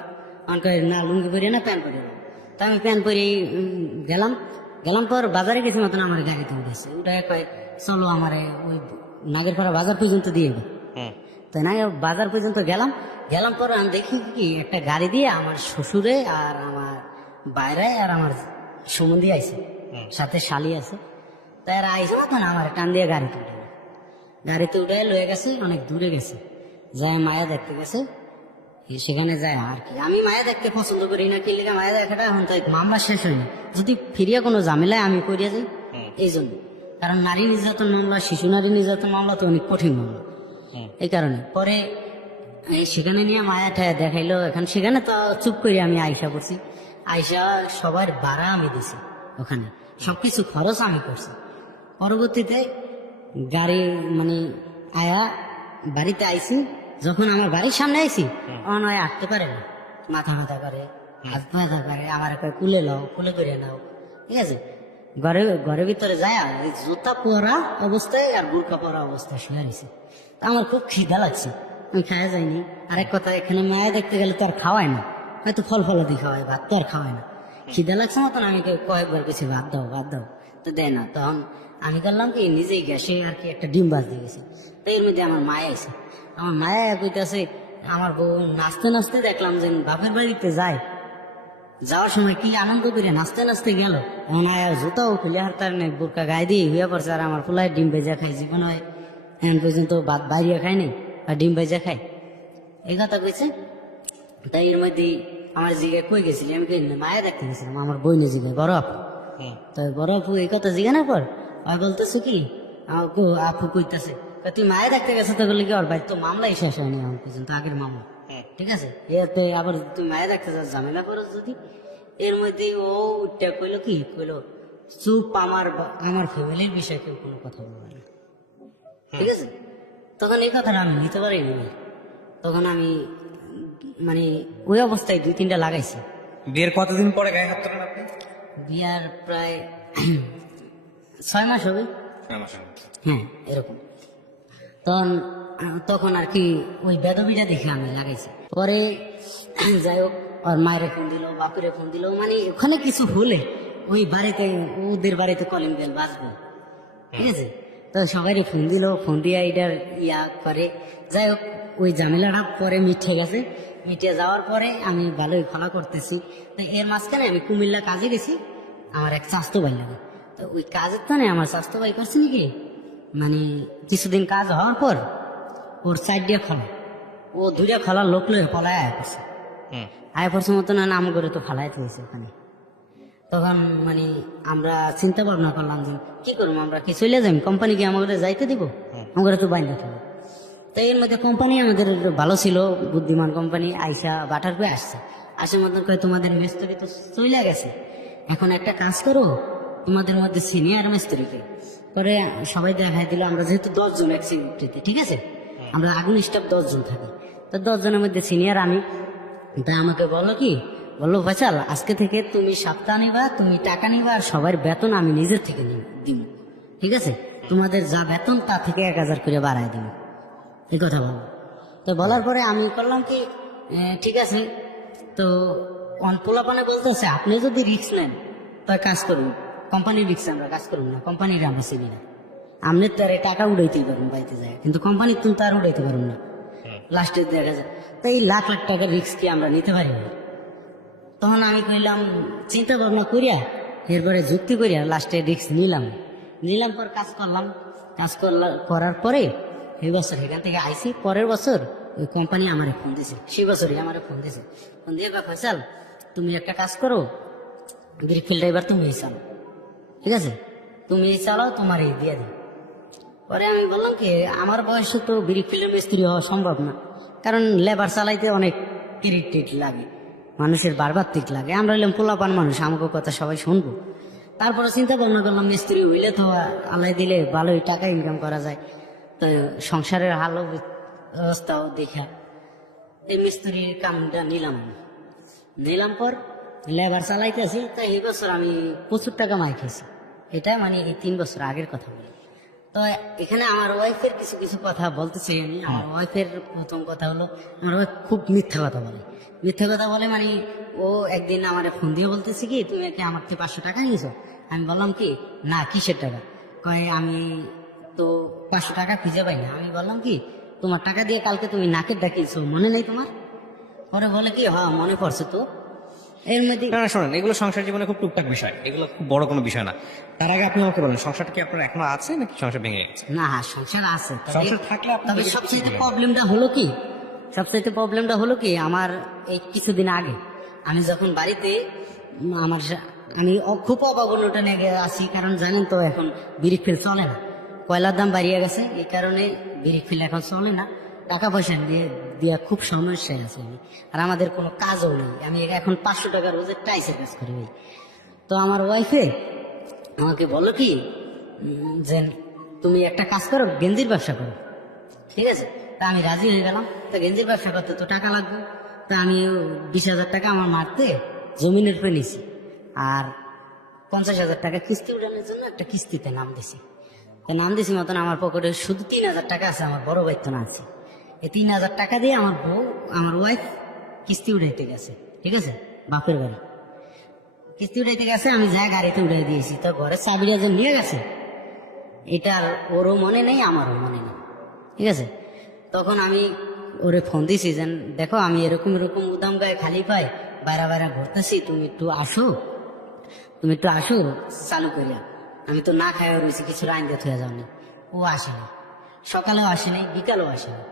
আমাকে না লুঙ্গি পরিয়ে না প্যান্ট পরিয়ে, তো আমি প্যান্ট পরে গেলাম পর বাজারে গেছি মতন আমার গাড়িতে উঠেছে, উঠে কয় চলো আমার ওই নাগেরপাড়া বাজার পর্যন্ত দিয়ে গো। তাই না, বাজার পর্যন্ত গেলাম, পরে আমি দেখি কি একটা গাড়ি দিয়ে আমার শ্বশুরে আর আমার বাইরে আর আমার সম্বন্ধী আইছে, সাথে শালি আছে। তাই আর আইসে তখন আমার টান দিয়ে গাড়িতে উঠে লয়ে গেছে, অনেক দূরে গেছে, যায় মায়া দেখতে গেছে। সেখানে যায় আর কি, আমি মায়া দেখতে পছন্দ করি না, কি লেগে মায়া দেখাটা এখন তাই মামলা শেষ হয়নি, যদি ফিরিয়া কোনো ঝামেলায় আমি করিয়া যাই এই জন্য। কারণ নারী নির্যাতন মামলা, শিশু নারী নির্যাতন মামলা তো অনেক কঠিন মামলা, এই কারণে পরে সেখানে নিয়ে মায়াটা দেখাইলো। এখন সেখানে তো চুপ করে আমি আইসা পড়ছি, আইসা সবার ভাড়া আমি দিছি, ওখানে সবকিছু খরচ আমি করছি। পরবর্তীতে গাড়ি মানে আয়া বাড়িতে আইছি, যখন আমার বাড়ির সামনে আইছি তখন হয় আঁকতে পারে না, মাথা করে, হাত ব্যথা করে, আমার কয় কুলে লও, কুলে করে নাও, ঠিক আছে। ঘরের ভিতরে যায় জুতা পরা অবস্থায় আর বুরকা পরা অবস্থায় শুয়ে নিছে। আমার খুব খিদা লাগছে, আমি খাওয়া যাইনি। আরেক কথা, এখানে মায়া দেখতে গেলে তো আর খাওয়ায় না, হয়তো ফল ফলাদি খাওয়ায়, ভাত তো আর খাওয়ায় না। খিদা লাগছে মতন আমি কয়েকবার কিছু ভাত দাও, তো দেয় না। তখন আমি করলাম কি, নিজেই গ্যাসে আর কি একটা ডিম বাজ দিয়ে গেছে। তো এর মধ্যে আমার মায়া আছে, আমার মায়া কইতাছে, আমার বউ নাচতে নাচতে দেখলাম যে বাপের বাড়িতে যায়, যাওয়ার সময় কি আনন্দ করে নাচতে নাচতে গেল, এমন আয়া জুতাও খুলে হারতার নেই, বোরকা গায়ে দিয়ে হইয়া পড়ছে। আর আমার পোলায় ডিম ভেজা খাই, জীবন হয় এখন পর্যন্ত ভাত বাইরিয়া খাই নাই, আর ডিম ভেজা খাই, এই কথা কইছে। তাই এর মধ্যে আমার জিগায় কই গেছিলি, আমি কই মায়া দেখতে গেছিলাম, আমার বইনে জিগায় বড় আপু। তো বড় আপু এই কথা জিগানোর পর আর বলতেছে কি, আপু কইতাছে তুই মায়া দেখতে গেছে, তো বললি কি ওর ভাই তো মামলাই শেষ হয়নি এখন পর্যন্ত, আগের মামলা, ঠিক আছে। এতে আবার তুই মায়া দেখতে যাস, ঝামেলা করো যদি। এর মধ্যে ও উঠটা কইলো কি, চুপ, আমার ফ্যামিলির বিষয়ে কেউ কোনো কথা বলবে না, ঠিক আছে। তখন এই কথাটা আমি নিতে পারিনি, তখন আমি মানে ওই অবস্থায় 2-3টা লাগাইছি। বিয়ের কতদিন পরে গায়ে হাত তোলেন আপনি? বিয়ার প্রায় 6 মাস হবে, হ্যাঁ এরকম। তখন আর কি ওই বেদবিটা দেখে আমি লাগাইছি। পরে যাই হোক, ওর মায়ের ফোন দিল, বাপুরে ফোন দিল, মানে ওখানে কিছু হলে ওই বাড়িতে, ওদের বাড়িতে কলিং বেল বাজবে, ঠিক আছে। তো সবাই ফোন দিয়ে এটার করে। যাই হোক, ওই ঝামেলাটা পরে মিটে যাওয়ার পরে আমি ভালোই ফলা করতেছি। তো এর মাঝখানে আমি কুমিল্লা কাজে গেছি, আমার এক স্বাস্থ্য ভাই লাগে। তো ওই কাজের তো আমার স্বাস্থ্য ভাই করছে নাকি, মানে কিছুদিন কাজ হওয়ার পর ওর সাইড দিয়ে খোলা, ও 2টা খোলার লোক লয়ে পলায় আয় পড়ছে মতন নাম করে তো ফালাইতে হয়েছে ওখানে। তখন মানে আমরা চিন্তা ভাবনা করলাম যে কি করবো, আমরা কি চলে যাই, কোম্পানি কি আমাদের যাইতে দিব, আমাদের তো বাইরে থাকবো। তো এর মধ্যে কোম্পানি আমাদের ভালো ছিল, বুদ্ধিমান কোম্পানি, আইসা বাটার পেয়ে আসে মতন করে তোমাদের মিস্ত্রি তো চলে গেছে, এখন একটা কাজ করো, তোমাদের মধ্যে সিনিয়র মিস্ত্রিকে করে সবাই দেখাই দিল। আমরা যেহেতু 10 জন এক সিনিয়রিটিতে, ঠিক আছে, আমরা আগুন স্টাফ 10 জন থাকি, তো 10 জনের মধ্যে সিনিয়র আমি। তাই আমাকে বললো ফয়সাল, আজকে থেকে তুমি সপ্তাহ নিবা, তুমি টাকা নিবা, আর সবার বেতন আমি নিজের থেকে দিব, ঠিক আছে, তোমাদের যা বেতন তা থেকে 1000 করে বাড়াই দিব, এই কথা বলো। তো বলার পরে আমি করলাম কি, ঠিক আছে। তো পোলাপানে বলতেছে, আপনি যদি রিস্ক নেন তার কাজ করুন, কোম্পানির রিক্সে আমরা কাজ করুন না, কোম্পানির আমরা চিনি না, আপনি তার টাকা উড়াইতেই পারুন বাড়িতে যায়, কিন্তু কোম্পানির তুমি তার উড়াইতে পারুন না, লাস্টে দেখা যায়। তো এই লাখ লাখ টাকার রিক্স কি আমরা নিতে পারি না। তখন আমি কইলাম, চিন্তা ভাবনা করিয়া এরপরে যুক্তি করিয়া লাস্টে রিক্স নিলাম পর কাজ করার পরে এই বছর এখান থেকে আইসি। পরের বছর ওই কোম্পানি আমার ফোন দিছে, সেই বছরই আমার ফোন দিয়ে ফয়সাল তুমি একটা কাজ করো, গ্রিফিল্ডটা এবার তুমি চালাও, ঠিক আছে, তুমি চালাও, তোমার এই দিয়ে দিই। পরে আমি বললাম কি, আমার বয়সে তো গ্রিফিল্ডের মিস্ত্রি হওয়া সম্ভব না, কারণ লেবার চালাইতে অনেক টিট লাগে, মানুষের বারবার তিক লাগে, আমরা হইলাম পোলাপান মানুষ, আমাকে কথা সবাই শুনবো। তারপরে চিন্তা ভাবনা করলাম, মিস্ত্রি হইলে তো আল্লাহ দিলে ভালোই টাকা ইনকাম করা যায়, তো সংসারের হাল অবস্থাও দেখা এই মিস্ত্রির কামটা নিলাম পর লেবার চালাইতেছি। তাই এই বছর আমি প্রচুর টাকা মাই খেয়েছি, এটা মানে এই 3 বছর আগের কথা বলি। তো এখানে আমার ওয়াইফের কিছু কথা বলতে চাই আমি। আমার ওয়াইফের প্রথম কথা হলো, আমার ওয়াইফ খুব মিথ্যা কথা বলে, মানে ও একদিন আমার ফোন দিয়ে বলতেছে কি, তুমি কি আমার থেকে 500 টাকা নিয়েছো? আমি বললাম কি, না, কিসের টাকা? কয় আমি তো 500 টাকা খুঁজে পাই না। আমি বললাম কি, তোমার টাকা দিয়ে কালকে তুমি নাকের ডাকিয়েছো, মনে নেই তোমার? পরে বলে কি, হ্যাঁ মনে পড়ছে তো। এর মধ্যে না না শোনেন, এগুলো সংসার জীবনে খুব টুকটাক বিষয়, এগুলো খুব বড় কোনো বিষয় না। তার আগে আপনি আমাকে বলেন, সংসারটা কি আপনার এখনো আছে নাকি সংসার ভেঙে গেছে? না, সংসার আছে। সংসার থাকলে আপনি তবে যদি সবচেয়ে কিছু বলেন। প্রবলেমটা হলো কি, আমার এই কিছুদিন আগে আমি যখন বাড়িতে আমি খুব অভাবনটা নিয়ে আছি, কারণ জানেন তো এখন বিড়ি ফিল চলে না, কয়লার দাম বাড়িয়ে গেছে, এই কারণে বিড়ি ফিল এখন চলে না। টাকা পয়সা দিয়ে খুব সমস্যায় আছে আমি। আর আমাদের কোনো কাজও নেই, আমি এখন 500 টাকা রোজের টাইসের কাজ করি ভাই। তো আমার ওয়াইফে আমাকে বললো কি, যে তুমি একটা কাজ করো, গেঞ্জির ব্যবসা করো, ঠিক আছে? তা আমি রাজি হয়ে গেলাম। তা গেঞ্জির ব্যবসা করতে তো টাকা লাগবে। তা আমি 20,000 টাকা আমার মারতে জমিনের উপরে নিছি, আর 50,000 টাকা কিস্তি উঠানোর জন্য একটা কিস্তিতে নাম দিছি। তা নাম দিছি মতন আমার পকেটে শুধু 3,000 টাকা আছে, আমার বড় ভাই তো না আছে। এই 3,000 টাকা দিয়ে আমার ওয়াইফ কিস্তি উঠাইতে গেছে, ঠিক আছে, বাপের বাড়ি কিস্তি উঠাইতে গেছে। আমি যা গাড়িতে উঠাই দিয়েছি, তো ঘরের চাবিটা যে নিয়ে গেছে, এটার ওরও মনে নেই, আমারও মনে নেই, ঠিক আছে? তখন আমি ওরে ফোন দিছি যে দেখো, আমি এরকম এরকম উদাম গায়ে খালি পাই বাইরা বাইরা ঘুরতেছি, তুমি একটু আসো চালু করিয়া। আমি তো না খাইয়া রয়েছি, কিছু রাইন দিয়ে থুয়া যাওনি। ও আসেনি, সকালেও আসেনি, বিকালেও আসেনি।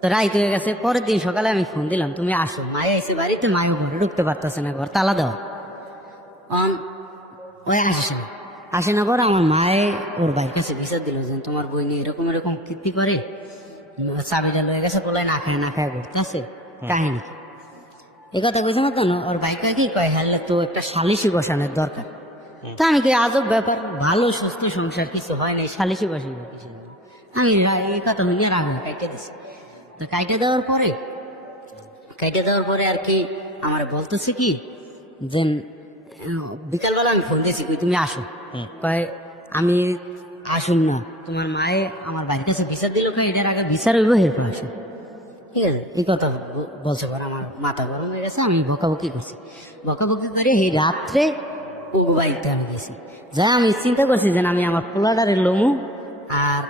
তো রাইত হয়ে গেছে। পরের দিন সকালে আমি ফোন দিলাম, তুমি আসো। মায়া এসে বাড়িতে, মায়ও ঘরে ঢুকতে পারতেছে না, ঘর তালা দেওয়া। ওই আসে না পর আমার মায়ে ওর ভাইয়ের কাছে বিচার দিল যে তোমার বই নিয়ে এরকম এরকম কীর্তি করে, চাবিটা লয়ে গেছে, বলে না খায় ঘুরতে আছে, কাহিনী কি? এই কথা কইছে না তো। ওর ভাই কয় কি, কয় হ্যালে তো একটা সালিশি বসানোর দরকার। তা আমি কি, আজব ব্যাপার, ভালো সুস্থ সংসার, কিছু হয় নাই, সালিশি বসাইব কিছু না। আমি এই কথা হইলে রাগ কাইটে দিছি। তো কাইটে দেওয়ার পরে আর কি আমার বলতেছে কি, যে বিকালবেলা আমি ফোন দিয়েছি, কই তুমি আসো। কয় আমি আসুন না, তোমার মায়ে আমার বাড়ির কাছে বিচার দিল, কয় এটার আগে বিচার হইব, এরপর আসো, ঠিক আছে? এই কথা বলছে পর আমার মাথা গরম হয়ে গেছে। আমি বকাবকি করে এই রাত্রে পুগু বাড়িতে আমি গেছি। যা আমি চিন্তা করছি যে আমি আমার পোলাডারের লোমু আর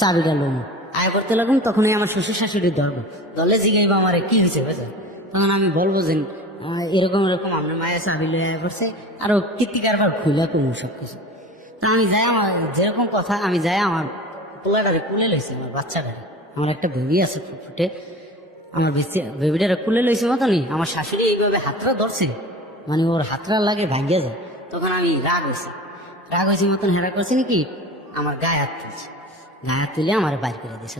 চাবিটা লোমু আয় করতে লাগুন। তখনই আমার শ্বশুর শাশুড়ি দলে জিগাইব আমার কি হয়েছে বুঝলেন। তখন আমি বলবো যে এরকম এরকম আপনার মায়ের চাবি লয়ে আয় করছে, আরো কীর্তিকার খুলে করবো সবকিছু। তা আমি যাই, আমার যেরকম কথা, আমি যাই আমার পোলাডারে কুলে লইছি, আমার বাচ্চাটারে, আমার একটা বেবি আছে ফুটে, আমার বেবিটারে কুলে লইছে মতনই আমার শাশুড়ি এইভাবে হাতটা ধরছে, মানে ওর হাতটা লাগে ভাঙ্গিয়া যায়। তখন আমি রাগ হয়েছি মতন হেরা করছি নাকি, আমার গায়ে হাত তুলে আমার বাইর করে দিয়েছে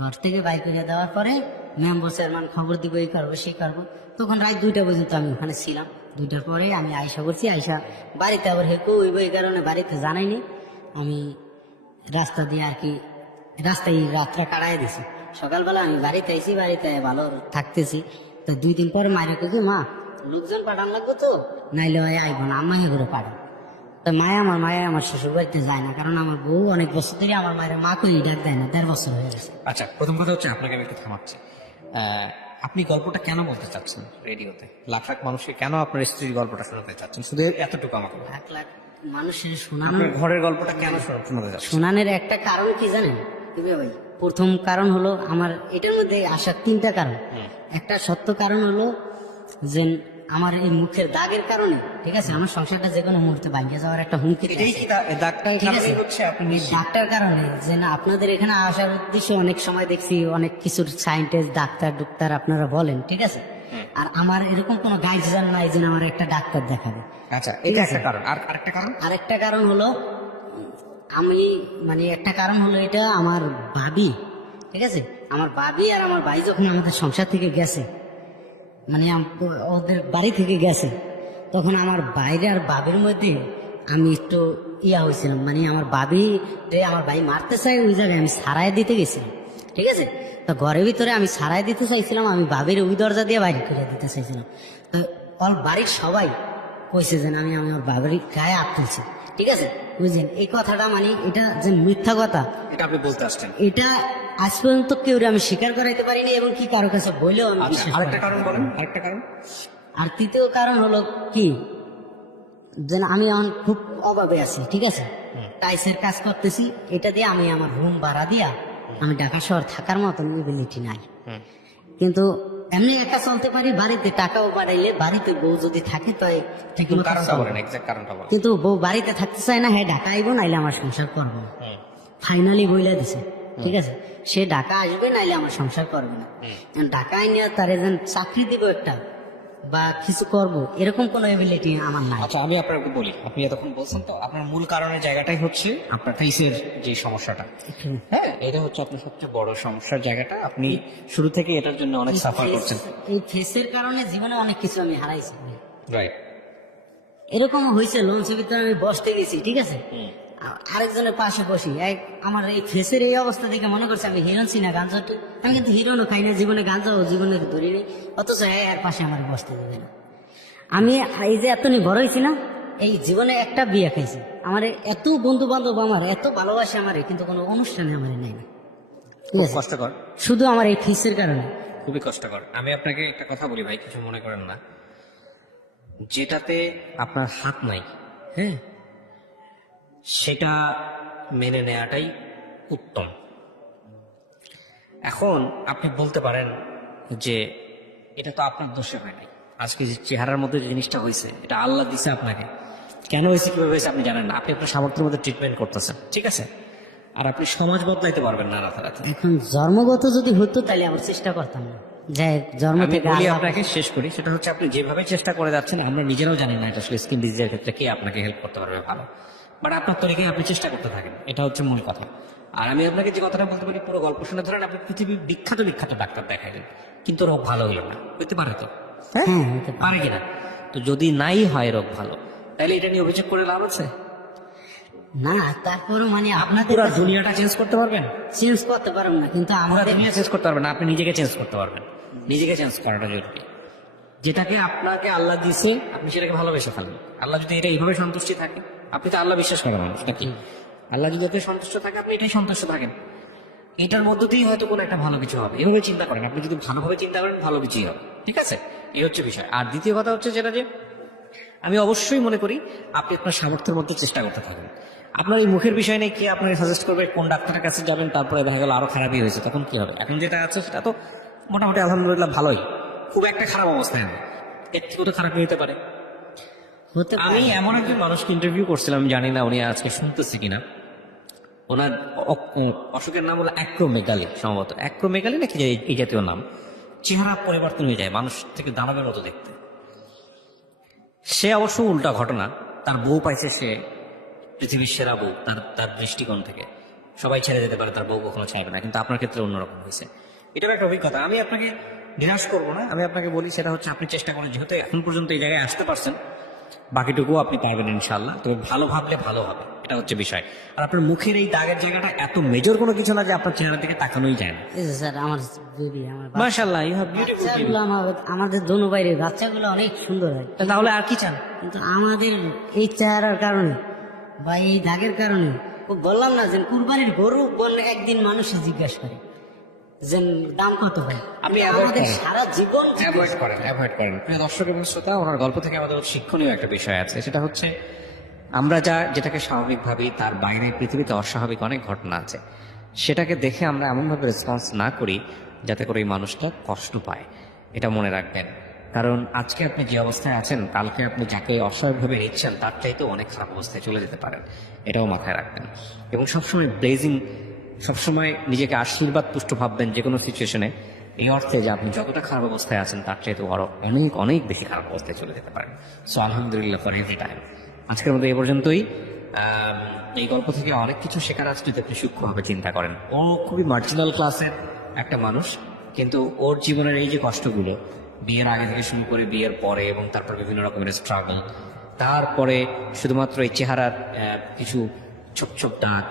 ঘর থেকে বাইর করে দেওয়ার পরে মেম্বার চেয়ারম্যান খবর দিব, এই করবো সেই করবো। তখন রাত 2টা পর্যন্ত আমি ওখানে ছিলাম। 2টার পরে আমি আয়সা করছি, বাড়িতে আবার হেকু হইব, এই কারণে বাড়িতে জানাইনি। আমি রাস্তা দিয়ে আর কি রাস্তায় রাতটা কাটাই দিছি। সকালবেলা আমি বাড়িতে আইছি, বাড়িতে ভালো থাকতেছি। তো 2 দিন পরে মায়ের কাছে, মা লোকজন পাঠান লাগবো তো, নাইলে ভাই আইব না, আম্মাকে করে পাঠান। তো মায়া আমার শ্বশুর বাড়িতে যায় না, কারণ আমার বউ অনেক বছর ধরে আমার মায়ের মা কই ডাক দেয় না, 1.5 বছর হয়ে গেছে। আচ্ছা, প্রথম কথা হচ্ছে আপনাকে আমি একটু থামাচ্ছি। আপনি গল্পটা কেন বলতে চাচ্ছেন রেডিওতে? লাখ লাখ মানুষকে কেন আপনার স্ত্রীর গল্পটা শোনাতে চাচ্ছেন? শুধু এতটুকু আমাকে বলুন। লাখ লাখ মানুষের শোনানো, আপনার ঘরের গল্পটা কেন শোনাতে চাচ্ছেন? শোনানোর একটা কারণ কি জানেন ভাই? প্রথম কারণ হলো, আমার এটার মধ্যে আসার 3টা কারণ। একটা সত্য কারণ হলো যে আমার এই মুখের দাগের কারণে, ঠিক আছে, আমার সংসারটা যে কোনো মুহূর্তে ভাঙিয়ে যাওয়ার একটা হুমকি। এটাই কি দাগটা? ঠিক আছে, হচ্ছে আপনি ডাক্তার কারণে যে না, আপনাদের এখানে আসার উদ্দেশ্যে অনেক সময় দেখছি অনেক কিছুর সায়েন্টিস্ট ডাক্তার আপনারা বলেন, ঠিক আছে। আর আমার এরকম কোনো গাইডলাইন নাই যে আমার একটা ডাক্তার দেখাবে। আচ্ছা, এটা একটা কারণ। আর আরেকটা কারণ হলো আমি, মানে একটা কারণ হলো এটা, আমার ভাবি, ঠিক আছে, আমার ভাবি আর আমার ভাই যখন আমাদের সংসার থেকে গেছে, মানে ওদের বাড়ি থেকে গেছে, তখন আমার বাইরে আর বাবির মধ্যে আমি একটু হয়েছিলাম, মানে আমার আমার ভাই মারতে চাই, ওই জায়গায় আমি সারাই দিতে গেছিলাম, ঠিক আছে। তো ঘরের ভিতরে আমি সারাই দিতে চাইছিলাম, আমি বাবির ওই দরজা দিয়ে বাইরে করে দিতে চাইছিলাম। তো ওর বাড়ির সবাই কইছে যে আমি ওর বাবির গায়ে হাত তুলছি, ঠিক আছে, বুঝলেন। এই কথাটা মানে এটা যে মিথ্যা কথা, এটা আপনি বলতে আসছেন, এটা আজ পর্যন্ত কেউ আমি স্বীকার করাইতে পারিনি, এবং কি কারো কাছে বললেও আমি বিশ্বাস করি না। আরেকটা কারণ বলেন। আরেকটা কারণ, আর 3য় কারণ হলো কি, যে আমি এখন খুব অভাবে আছি, ঠিক আছে, টাইসের কাজ করতেছি, এটা দিয়ে আমি আমার রুম ভাড়া দিয়া আমি ঢাকা শহর থাকার মতন এবিলিটি নাই, কিন্তু এমনি একা চলতে পারি। বাড়িতে টাকাও বাড়াইলে, বাড়িতে বউ যদি থাকে তো ঠিক মতো কারণটা চলবে। বলেন, এক্সাক্ট কারণটা বলেন। কিন্তু বউ বাড়িতে থাকতে চায় না, হ্যাঁ ঢাকা আইবো নাইলে আমার সংসার করবো না। ফাইনালি বইলা দিছে, ঠিক আছে সে ঢাকা আসবে নাইলে আমার সংসার করবে না। এখন ঢাকা আইনিয়া তার যেন চাকরি দিব একটা বা কিছু করব, এরকম কোনো এবিলিটি আমার নাই। আচ্ছা, আমি আপনাকে বলি, আপনি এতক্ষণ বলছেন তো আপনার মূল কারণের জায়গাটাই হচ্ছে আপনার ফেসের যে সমস্যাটা। হ্যাঁ, এটা হচ্ছে আপনার সবচেয়ে বড় সমস্যার জায়গাটা। আপনি শুরু থেকে এটার জন্য অনেক সাফার করছেন। এই ফেসের কারণে জীবনে অনেক কিছু আমি হারাইছি। রাইট। এরকম হয়েছে, লঞ্চের ভিতরে আমি বসতে গেছি, ঠিক আছে আরেকজনের পাশে বসি, আমার এই ফেসের এই অবস্থা দেখে মনে করছে আমি হিরোন ছি না গাঞ্জাটি। আমি কিন্তু হিরোনও খাই না, জীবনে গাঞ্জাও জীবনে ধরি নেই, অথচ এর পাশে আমার বসতে দেবে না। আমি এই যে এতনি বড় হয়েছি না, এই জীবনে একটা বিয়ে খাইছি। আমার এত বন্ধু বান্ধব, আমার এত ভালোবাসে আমার, কিন্তু কোনো অনুষ্ঠানে আমার নেই না, ঠিক খুব আছে কষ্টকর, শুধু আমার এই ফেসের কারণে। খুবই কষ্টকর। আমি আপনাকে একটা কথা বলি ভাই, কিছু মনে করেন না। যেটাতে আপনার হাত নাই, হ্যাঁ, সেটা মেনে নেওয়াটাই উত্তম। এখন আপনি বলতে পারেন যে এটা তো আপনার দোষে হয় নাই, আজকে যে চেহারার মধ্যে যে জিনিসটা হয়েছে এটা আল্লাহ দিছে আপনাকে। কেন হয়েছে, কিভাবে হয়েছে আপনি জানেন না, আপনি আপনার সামর্থ্যের মধ্যে ট্রিটমেন্ট করতেছেন, ঠিক আছে। আর আপনি সমাজ বদলাইতে পারবেন না রাতারাতি। এখন জন্মগত যদি হতো তাহলে আমার চেষ্টা করতাম না, যে জন্ম আমি থেকে বলি আল্লাহ- আপনাকে, শেষ করি, সেটা হচ্ছে আপনি যেভাবে চেষ্টা করে যাচ্ছেন আমরা নিজেরাও জানি না এটা আসলে স্কিন ডিজিজের ক্ষেত্রে কে আপনাকে হেল্প করতে পারবে ভালো, বাট আপনার তরিকায় আপনি চেষ্টা করতে থাকেন, এটা হচ্ছে মূল কথা। আর আমি আপনাকে যে কথাটা বলতে পারি, পুরো গল্প শুনে ধরেন আপনি পৃথিবীর বিখ্যাত বিখ্যাত ডাক্তার দেখাইলেন, কিন্তু রোগ ভালো হলো না, হইতে পারে তো, হ্যাঁ হতে পারে। পারে কিনা? তো যদি নাই হয় রোগ ভালো, তাহলে এটা নিয়ে অভিযোগ করে লাভ আছে? না তারপরে মানে আপনাদের পুরো দুনিয়াটা চেঞ্জ করতে পারবেন? চেঞ্জ করতে পারবো না, কিন্তু পুরো আমাদের দুনিয়া চেঞ্জ করতে পারবেন না, আপনি নিজেকে চেঞ্জ করতে পারবেন। নিজেকে চেঞ্জ করাটা জরুরি। যেটাকে আপনাকে আল্লাহ দিছে আপনি সেটাকে ভালোবেসে ফেলেন। আল্লাহ যদি এটা এইভাবে সন্তুষ্টি থাকে, আপনি তো আল্লাহ বিশ্বাস করেন মানুষ নাকি, আল্লাহ যদি এতে সন্তুষ্ট থাকে আপনি এটাই সন্তুষ্ট থাকেন, এটার মধ্য দিয়েই হয়তো কোনো একটা ভালো কিছু হবে। এভাবে চিন্তা করেন, আপনি যদি ভালোভাবে চিন্তা করেন ভালো কিছুই হবে, ঠিক আছে। এই হচ্ছে বিষয়। আর দ্বিতীয় কথা হচ্ছে যেটা, যে আমি অবশ্যই মনে করি আপনি আপনার সামর্থ্যের মধ্যে চেষ্টা করতে থাকেন। আপনার এই মুখের বিষয় নেই, কে আপনাকে সাজেস্ট করবে কোন ডাক্তারের কাছে যাবেন, তারপরে দেখা গেল আরো খারাপই হয়েছে, তখন কি হবে? এখন যেটা আছে সেটা তো মোটামুটি আলহামদুলিল্লাহ ভালোই, খুব একটা খারাপ অবস্থায় নেই, এর থেকেও তো খারাপ হতে পারে। হতে আমি এমন একজন মানুষকে ইন্টারভিউ করছিলাম, জানি না উনি আজকে শুনতেছে কিনা, ওনার অসুখের নাম হলো অ্যাক্রোমেগালি, সম্ভবত অ্যাক্রোমেগালি নাকি এই জাতীয় নাম। চেহারা পরিবর্তন হয়ে যায়, মানুষ থেকে দানবের মতো দেখতে। সে অবশ্য উল্টা ঘটনা, তার বউ পাইছে সে পৃথিবীর সেরা বউ, তার দৃষ্টিকোণ থেকে সবাই ছেড়ে যেতে পারে, তার বউ কখনো চাইবে না, কিন্তু আপনার ক্ষেত্রে অন্যরকম হয়েছে। এটাও একটা অভিজ্ঞতা। আমি আপনাকে নিরাশ করবো না, আমি আপনাকে বলি সেটা হচ্ছে আপনি চেষ্টা করেন, যেহেতু এখন পর্যন্ত এই জায়গায় আসতে পারছেন, বাকিটুকু আপনি পারবেন ইনশাল্লাহ। তবে ভালো ভাবলে ভালো হবে, এটা হচ্ছে বিষয়। আর আপনার মুখের এই দাগের জায়গাটা এত মেজর কোনো কিছু না যে আপনার চেহারা থেকে তাকানোই যায় না। এই যে স্যার আমার বেবি, আমার মাশাআল্লাহ, ইউ হ্যাভ বিউটিফুল। বাচ্চাগুলো আমাদের দোনো বাইরে বাচ্চাগুলো অনেক সুন্দর হয়, তাহলে আর কি চান? কিন্তু আমাদের এই চেহারার কারণে বা এই দাগের কারণে, ও বললাম না যে কুরবানির গরু একদিন মানুষে জিজ্ঞাসা করে যে দাম কত ভাই, আপনি কিন্তু avoid আমাদের করেন। সারা জীবন অ্যাভয়েড করেন। প্রিয় দর্শক এবং শ্রোতা, ওনার গল্প থেকে আমাদের শিক্ষণীয় একটা বিষয় আছে, সেটা হচ্ছে আমরা যেটাকে স্বাভাবিক ভাবি, তার বাইরে পৃথিবীতে অস্বাভাবিক অনেক ঘটনা আছে। সেটাকে দেখে আমরা এমনভাবে রেসপন্স না করি যাতে করে এই মানুষটা কষ্ট পায়, এটা মনে রাখবেন। কারণ আজকে আপনি যে অবস্থায় আছেন, কালকে আপনি যাকে অস্বাভাবিকভাবে নিচ্ছেন তার চাইতেও অনেক খারাপ অবস্থায় চলে যেতে পারেন, এটাও মাথায় রাখবেন। এবং সবসময় সবসময় নিজেকে আশীর্বাদ পুষ্ট ভাববেন যে কোনো সিচুয়েশনে, এই অর্থে যে আপনি যতটা খারাপ অবস্থায় আছেন তার চাইতে আরো অনেক অনেক বেশি খারাপ অবস্থায় চলে যেতে পারেন। সো আলহামদুলিল্লাহ ফর এভরি টাইম। আজকের মতো এই পর্যন্তই। এই গল্প থেকে অনেক কিছু শেখার আছে যদি আপনি সূক্ষ্মভাবে চিন্তা করেন। ও খুবই মার্জিনাল ক্লাসের একটা মানুষ, কিন্তু ওর জীবনের এই যে কষ্টগুলো, বিয়ের আগে থেকে শুরু করে বিয়ের পরে এবং তারপর বিভিন্ন রকমের স্ট্রাগল, তারপরে শুধুমাত্র এই চেহারার কিছু ছোপ ছোপ দাগ,